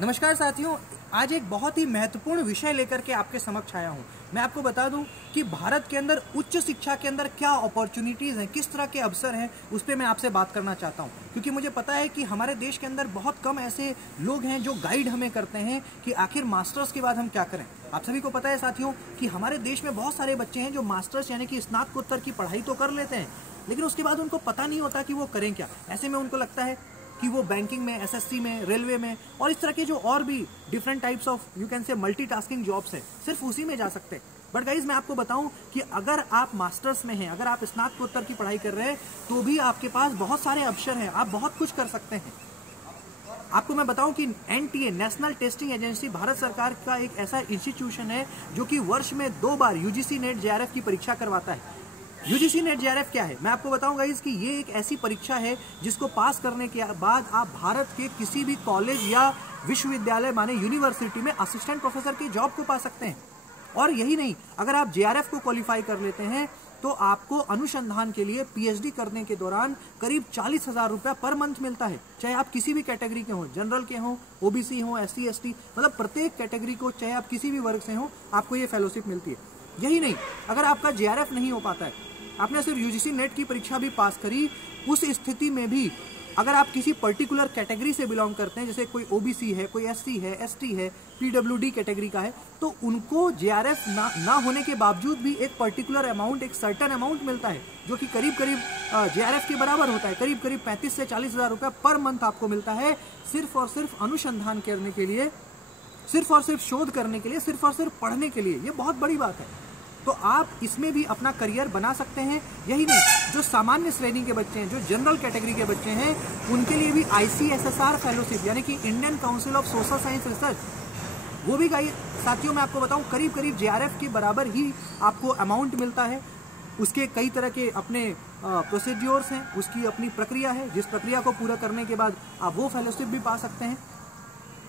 नमस्कार साथियों, आज एक बहुत ही महत्वपूर्ण विषय लेकर के आपके समक्ष आया हूं। मैं आपको बता दूं कि भारत के अंदर उच्च शिक्षा के अंदर क्या अपॉर्चुनिटीज़ हैं, किस तरह के अवसर हैं, उस पर मैं आपसे बात करना चाहता हूं। क्योंकि मुझे पता है कि हमारे देश के अंदर बहुत कम ऐसे लोग हैं जो गाइड हमें करते हैं कि आखिर मास्टर्स के बाद हम क्या करें। आप सभी को पता है साथियों कि हमारे देश में बहुत सारे बच्चे हैं जो मास्टर्स यानी कि स्नातकोत्तर की पढ़ाई तो कर लेते हैं, लेकिन उसके बाद उनको पता नहीं होता कि वो करें क्या। ऐसे में उनको लगता है कि वो बैंकिंग में, एसएससी में, रेलवे में और इस तरह के जो और भी different types of you can say multitasking jobs है, सिर्फ उसी में जा सकते हैं। बट गाइज मैं आपको बताऊं कि अगर आप मास्टर्स में हैं, अगर आप स्नातकोत्तर की पढ़ाई कर रहे हैं, तो भी आपके पास बहुत सारे अवसर हैं, आप बहुत कुछ कर सकते हैं। आपको मैं बताऊं कि NTA, national testing agency, Bharat सरकार का एक ऐसा इंस्टीट्यूशन है जो कि वर्ष में 2 बार यूजीसी नेट जेआरएफ की परीक्षा करवाता है। यूजीसी नेट जेआरएफ क्या है, मैं आपको बताऊंगा इसकी ये एक ऐसी परीक्षा है जिसको पास करने के बाद आप भारत के किसी भी कॉलेज या विश्वविद्यालय माने यूनिवर्सिटी में असिस्टेंट प्रोफेसर की जॉब को पा सकते हैं। और यही नहीं, अगर आप जेआरएफ को क्वालिफाई कर लेते हैं तो आपको अनुसंधान के लिए पीएचडी करने के दौरान करीब 40,000 रुपया पर मंथ मिलता है। चाहे आप किसी भी कैटेगरी के हों, जनरल के हों, ओबीसी हों, एससी एसटी, मतलब प्रत्येक कैटेगरी को, चाहे आप किसी भी वर्ग से हों, आपको ये फेलोशिप मिलती है। यही नहीं, अगर आपका जेआरएफ नहीं हो पाता है, आपने सिर्फ यूजीसी नेट की परीक्षा भी पास करी, उस स्थिति में भी अगर आप किसी पर्टिकुलर कैटेगरी से बिलोंग करते हैं, जैसे कोई ओबीसी है, कोई एससी है, एसटी है, पीडब्ल्यूडी कैटेगरी का है, तो उनको जेआरएफ ना होने के बावजूद भी एक पर्टिकुलर अमाउंट, एक सर्टन अमाउंट मिलता है जो कि करीब करीब जेआरएफ के बराबर होता है। करीब करीब 35 से 40,000 रुपया पर मंथ आपको मिलता है, सिर्फ और सिर्फ अनुसंधान करने के लिए, सिर्फ और सिर्फ शोध करने के लिए, सिर्फ और सिर्फ पढ़ने के लिए। ये बहुत बड़ी बात है। तो आप इसमें भी अपना करियर बना सकते हैं। यही नहीं, जो सामान्य श्रेणी के बच्चे हैं, जो जनरल कैटेगरी के बच्चे हैं, उनके लिए भी आईसीएसएसआर फेलोशिप यानी कि Indian council of social science research, वो भी साथियों मैं आपको बताऊं करीब करीब जेआरएफ के बराबर ही आपको अमाउंट मिलता है। उसके कई तरह के अपने प्रोसीड्योर्स हैं, उसकी अपनी प्रक्रिया है, जिस प्रक्रिया को पूरा करने के बाद आप वो फेलोशिप भी पा सकते हैं।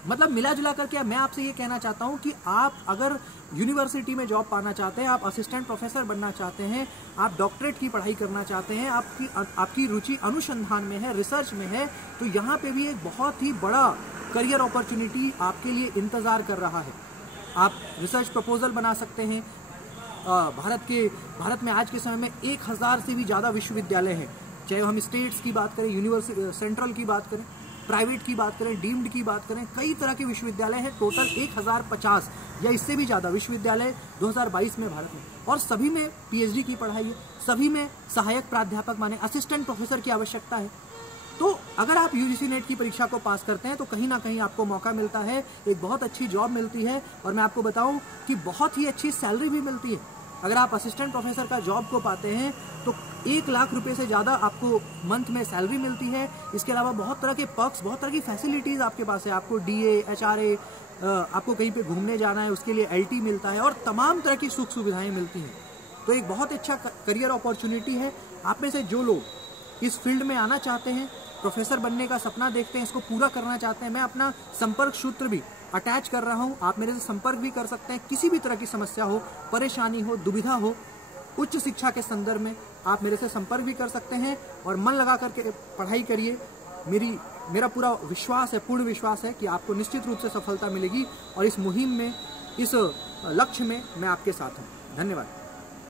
मतलब मिला जुला करके मैं आपसे ये कहना चाहता हूँ कि आप अगर यूनिवर्सिटी में जॉब पाना चाहते हैं, आप असिस्टेंट प्रोफेसर बनना चाहते हैं, आप डॉक्टरेट की पढ़ाई करना चाहते हैं, आपकी रुचि अनुसंधान में है, रिसर्च में है, तो यहाँ पे भी एक बहुत ही बड़ा करियर अपॉर्चुनिटी आपके लिए इंतज़ार कर रहा है। आप रिसर्च प्रपोजल बना सकते हैं। भारत में आज के समय में 1000 से भी ज़्यादा विश्वविद्यालय हैं, चाहे हम स्टेट्स की बात करें, यूनिवर्सिटी सेंट्रल की बात करें, प्राइवेट की बात करें, डीम्ड की बात करें, कई तरह के विश्वविद्यालय हैं। टोटल 1050 या इससे भी ज़्यादा विश्वविद्यालय 2022 में भारत में, और सभी में पीएचडी की पढ़ाई है, सभी में सहायक प्राध्यापक माने असिस्टेंट प्रोफेसर की आवश्यकता है। तो अगर आप यूजीसी नेट की परीक्षा को पास करते हैं तो कहीं ना कहीं आपको मौका मिलता है, एक बहुत अच्छी जॉब मिलती है, और मैं आपको बताऊं कि बहुत ही अच्छी सैलरी भी मिलती है। अगर आप असिस्टेंट प्रोफेसर का जॉब को पाते हैं तो 1 लाख रुपए से ज़्यादा आपको मंथ में सैलरी मिलती है। इसके अलावा बहुत तरह के पर्क्स, बहुत तरह की फैसिलिटीज़ आपके पास है। आपको डीए, एचआरए, आपको कहीं पे घूमने जाना है उसके लिए एलटी मिलता है, और तमाम तरह की सुख सुविधाएं मिलती हैं। तो एक बहुत अच्छा करियर अपॉर्चुनिटी है। आप में से जो लोग इस फील्ड में आना चाहते हैं, प्रोफेसर बनने का सपना देखते हैं, इसको पूरा करना चाहते हैं, मैं अपना संपर्क सूत्र भी अटैच कर रहा हूँ। आप मेरे से संपर्क भी कर सकते हैं। किसी भी तरह की समस्या हो, परेशानी हो, दुविधा हो, उच्च शिक्षा के संदर्भ में आप मेरे से संपर्क भी कर सकते हैं, और मन लगा करके पढ़ाई करिए। मेरा पूरा विश्वास है, पूर्ण विश्वास है कि आपको निश्चित रूप से सफलता मिलेगी, और इस मुहिम में, इस लक्ष्य में मैं आपके साथ हूँ। धन्यवाद।